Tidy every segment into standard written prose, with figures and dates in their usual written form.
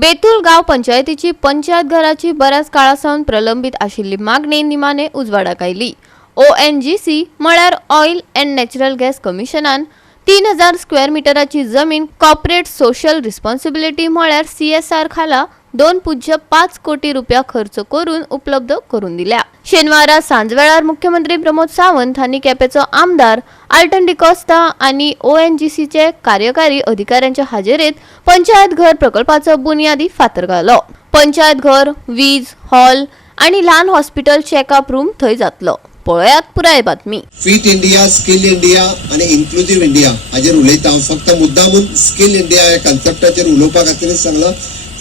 बेतूल गाव पंचायतीची पंचायत घराची बऱ्याच काळासावन प्रलंबित आशिल्ली मागणी निमाणे उजवाडाक आयली। ONGC म्हळ्यार ऑयल अँड नॅचरल गॅस कमिशनान 3000 स्क्वेअर मीटराची जमीन कॉर्पोरेट सोशल रिस्पॉन्सिबिलिटी म्हळ्यार CSR खाला 2.5 कोटी रुपया खर्च करून उपलब्ध करून दिल्या। शेनवारा सांजवेळार मुख्यमंत्री प्रमोद सावंत हांनी केपेचो आमदार आल्टन डिकोस्टा आणि ONGC चे कार्यकारी अधिकाऱ्यांच्या हाजेरीत पंचायत घर प्रकल्पाचो बुनियादी फातर घालो। पंचायत घर, वीज, हॉल आणि ल्हान हॉस्पिटल चेकअप रूम थंय जातलो। पळयात पुराय बातमी। फिट इंडिया, स्किल इंडिया आणि इन्क्लुसिव्ह इंडिया हाजेर उलयता। फक्त मुद्दामून स्किल इंडिया ह्या कन्सेप्टाचेर उलोवपा खातीरच सांगला।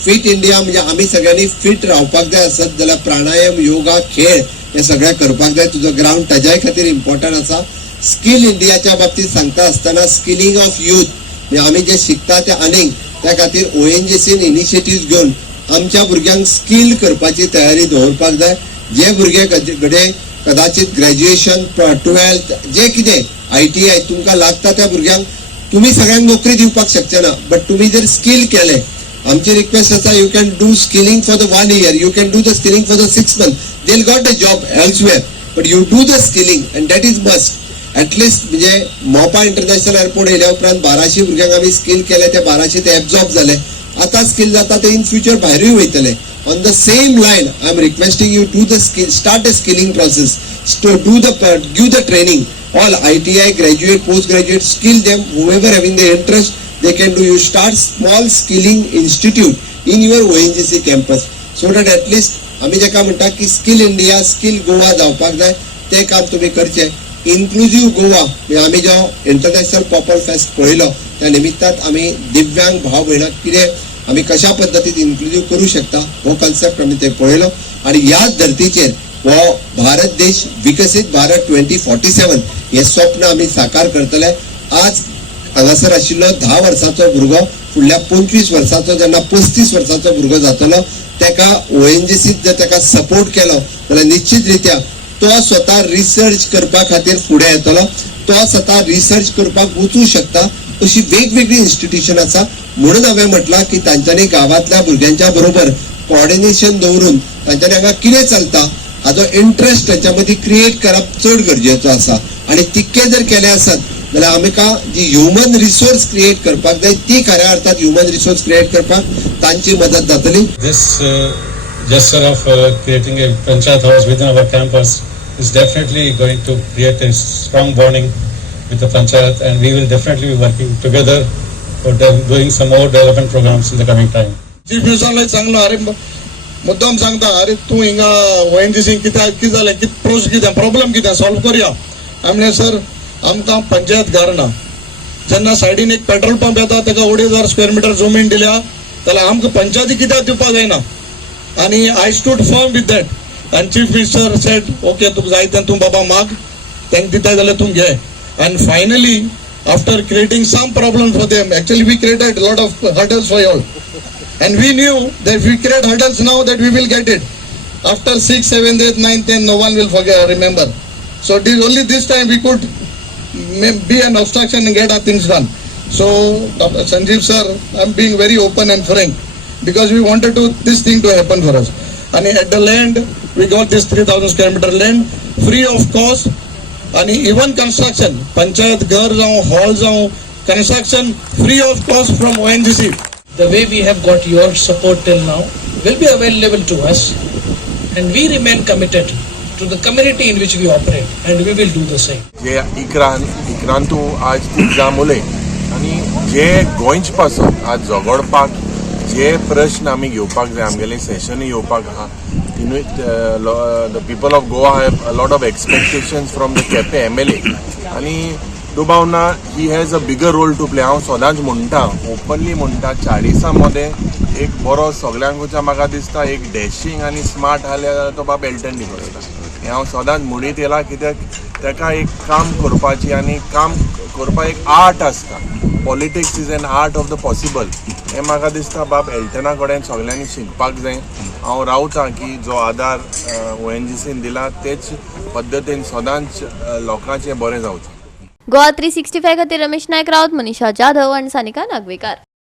फिट इंडिया म्हणजे आम्ही सगळ्यांनी फिट रावपाक जाय आसत जाल्यार प्राणायाम, योगा, खेळ हे सगळें करपाक जाय। तुजो ग्राउंड ताज्याय खातीर इम्पॉर्टंट आसा। स्किल इंडियाच्या बाबतीत सांगता आसतना स्किलिंग ऑफ यूथ म्हणजे आम्ही जे शिकता ते आनीक त्या खातीर ONGCन इनिशिएटिव्ह घेवन आमच्या भुरग्यांक स्किल करपाची तयारी दवरपाक जाय। जे भुरगे कडेन कदाचित ग्रॅज्युएशन, 12th जे कितें ITI तुमकां लागता त्या भुरग्यांक तुम्ही सगळ्यांक नोकरी दिवपाक शकचे ना, बट तुम्ही जर स्किल केले, आमची रिक्वेस्ट आसा, you can do skilling for the 1 year, you can do the skilling for the 6 months, they will got a job elsewhere, but you do the skilling and that is must. At least म्हणजे Mopa international airport येयल्या उपरांत 1200 भुरग्यांक आमी skill केले, ते 1200 ते एब्झॉर्ब झाले। आता स्किल जाता ते इन फ्युचर भायरूय वयतले। On the same line, I am requesting you to start the skilling process, to give the training. All ITI, graduate, postgraduate, skill them. Whoever having the interest, they can do. You start small skilling institute in your ONGC campus, so that at least आम्ही जेका म्हणटा की skill India, skill Goa जावपाक जाय, ते काम तुम्ही करचे। इन्क्लुसिव्ह गोवा म्हणजे आम्ही जो इंटरनॅशनल पॉपर फेस्ट पळयलो त्या निमित्तान आम्ही दिव्यांग भाव भयणाक कितें आम्ही कशा पद्धतीत इन्क्लुसिव्ह करू शकता हो कन्सेप्ट आम्ही ते पळयलो। आणि याच धर्तीचेर हो भारत देश विकसित भारत 2047 हे स्वप्न आम्ही साकार करतले। आज हांगासर आशिल्लो 10 वर्साचो भुरगो फुडल्या 25 वर्साचो जेन्ना 35 वर्साचो भुरगो जातलो, तेका ONGC जर तेका सपोर्ट केलो जाल्यार निश्चित रित्या तो स्वतः रिसर्च करपा खातीर फुडें येतलो, तो स्वतः रिसर्च करपाक वचूं शकता। अशी वेगवेगळी इन्स्टिट्यूशन आसा, म्हणून हांवें म्हटलां की तांच्यांनी गावातल्या भुरग्यांच्या बरोबर कोऑर्डिनेशन दवरून तांच्यांनी हांगा कितें चलता हाजो इंट्रस्ट तांच्या मदीं क्रिएट करप चड गरजेचो आसा। आणि तितके जर केले आसत जाल्यार आमकां जी ह्युमन रिसोर्स क्रिएट करपाक जाय ती खऱ्या अर्थात ह्युमन रिसोर्स क्रिएट करपाक तांची मदत जातली। This gesture of creating a panchayat house within our campus is definitely going to create a strong bonding with the panchayat, and we will definitely be working together for doing some more development programs in the coming time. Chief मिनिस्टरला सांगलो, अरे मुद्दाम सांगता, अरे तू हिंगा ONGC कितें जालें, कितें प्रॉब्लेम कितें सॉल्व करया। आमने सर आमकां पंचायत घर ना, जेन्ना सायडीन एक पेट्रोल पंप येता ताका 2,500 स्क्वेअर मीटर जमीन दिल्या जाल्यार आमकां पंचायती कित्याक दिवपाक जायना। आणि I stood firm with that and chief minister said okay तुका जाय तें तूं बाबा माग, तेंक दिता जाल्यार तूं घे। And finally, after creating some problems for them, actually we created a lot of hurdles for you all. And we knew that if we create hurdles now that we will get it. After 6, 7, 8, 9, 10, no one will remember. So it is only this time we could be an obstruction and get our things done. So Dr. Sanjeev sir, I'm being very open and frank because we wanted this thing to happen for us. And at the land, we got this 3,000 square meter land free of cost. आणि even construction panchayat घर जाऊं, hall जाऊं, construction free of cost from ONGC. The way we have got your support till now will be available to us, and we remain committed to the community in which we operate, and we will do the same. जे इकरान तूं आज ती exam उलय आनी जे गोंयचे पासून आज झगडपाक जे प्रश्न आमी घेवपाक जाय, आमगेलें सेशन येवपाक आहा, the people of Goa have a lot of expectations from the Kepe MLA, आणि दुबावना he has a bigger role to play. हांव सदांच म्हणटा, ओपनली म्हणटा, 40 मध्ये एक बरो सगळ्यांकूच्या म्हाका दिसता एक डॅशिंग आणि स्मार्ट आसल्या जाल्यार तो बाब एल्टन डिकोस्टा। हें हांव सदांच म्हणीत येयलां, कित्याक ताका एक काम करपाची आनी काम करपाक एक आर्ट आसता। Politics is an art of the possible. हें म्हाका दिसता बाब एल्टना कडेन सगळ्यांनी शिकपाक जाय। हांव रावतां की जो आदार ONGCन दिला तेच पद्दतीन सदांच लोकांचें बरें जावचें। गोवा 365 खातीर रमेश नायक रावत, मनीषा जाधव आणि सानिका नागवेकर।